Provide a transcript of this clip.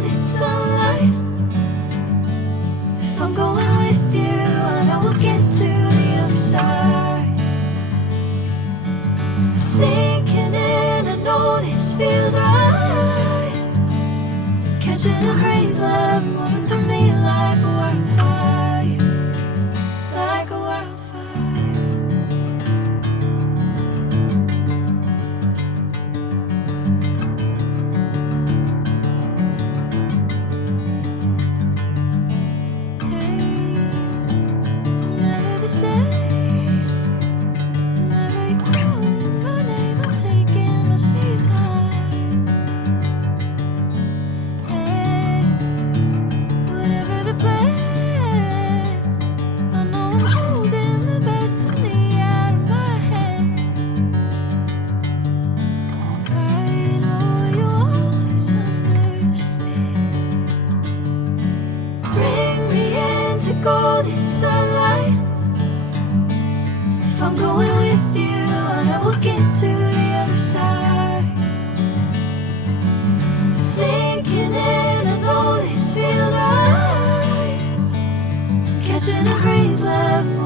golden sunlight. If I'm going with you, I know we'll get to the other side. Sinking in, I know this feels right. Catching a crazy love moving through me like a wildfire, like a wildfire. Hey, I'm never the same. Whenever you're calling my name, I'm taking my sweet time. Hey, whatever the plan, I know I'm holding the best of me out of my hand. I know you always understand. Bring me into golden sunlight. If I'm going with you, I know we'll get to the other side. Sinking in, I know this feels right. Catching a crazy love.